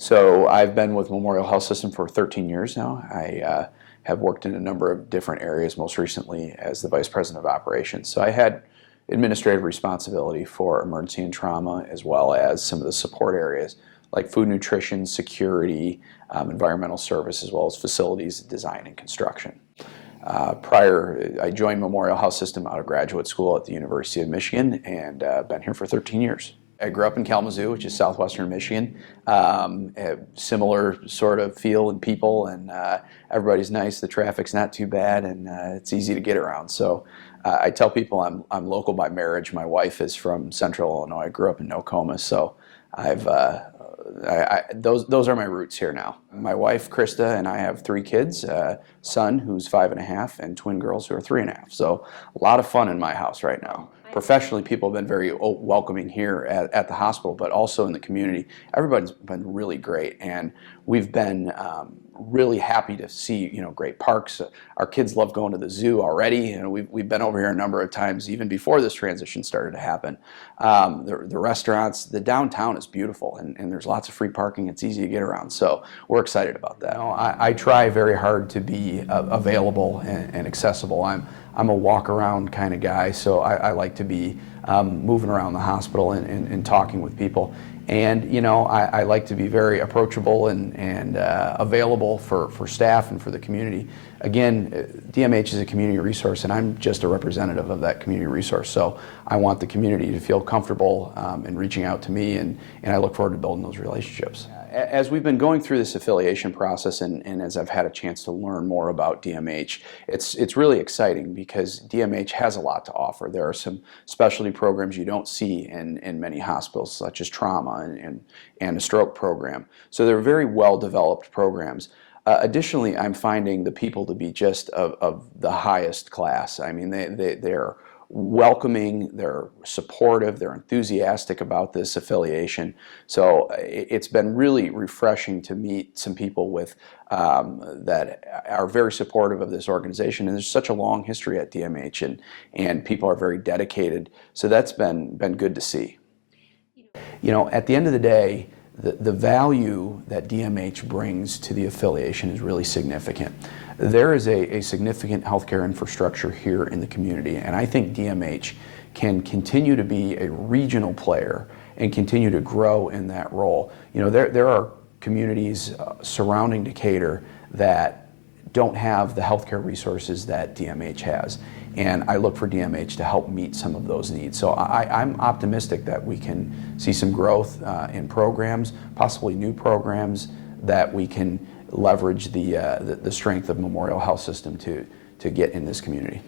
So I've been with Memorial Health System for 13 years now. I have worked in a number of different areas, most recently as the Vice President of Operations. So I had administrative responsibility for emergency and trauma, as well as some of the support areas like food, nutrition, security, environmental service, as well as facilities design and construction. I joined Memorial Health System out of graduate school at the University of Michigan, and been here for 13 years. I grew up in Kalamazoo, which is southwestern Michigan. A similar sort of feel and people, and everybody's nice. The traffic's not too bad, and it's easy to get around. So I tell people I'm local by marriage. My wife is from Central Illinois. I grew up in Nokomis, so those are my roots here now. My wife, Krista, and I have 3 kids, a son who's 5.5 and twin girls who are 3.5. So a lot of fun in my house right now. Professionally, people have been very welcoming here at the hospital, but also in the community. Everybody's been really great, and we've been really happy to see, great parks. Our kids love going to the zoo already, and we've been over here a number of times even before this transition started to happen. The restaurants, the downtown is beautiful, and there's lots of free parking. It's easy to get around, so we're excited about that. I try very hard to be available and accessible. I'm a walk-around kind of guy, so I like to be moving around the hospital and talking with people. And I like to be very approachable and available for staff and for the community. Again, DMH is a community resource, and I'm just a representative of that community resource. So I want the community to feel comfortable in reaching out to me, and I look forward to building those relationships. As we've been going through this affiliation process, and as I've had a chance to learn more about DMH, it's really exciting because DMH has a lot to offer. There are some specialty programs you don't see in many hospitals, such as trauma and a stroke program. So they're very well-developed programs. Additionally, I'm finding the people to be just of the highest class. I mean, they're welcoming, they're supportive, they're enthusiastic about this affiliation. So it's been really refreshing to meet some people that are very supportive of this organization. And there's such a long history at DMH, and people are very dedicated. So that's been good to see. At the end of the day, the value that DMH brings to the affiliation is really significant. There is a significant healthcare infrastructure here in the community, and I think DMH can continue to be a regional player and continue to grow in that role. There are communities surrounding Decatur that don't have the healthcare resources that DMH has, and I look for DMH to help meet some of those needs. So I'm optimistic that we can see some growth in programs, possibly new programs that we can leverage the strength of Memorial Health System to get in this community.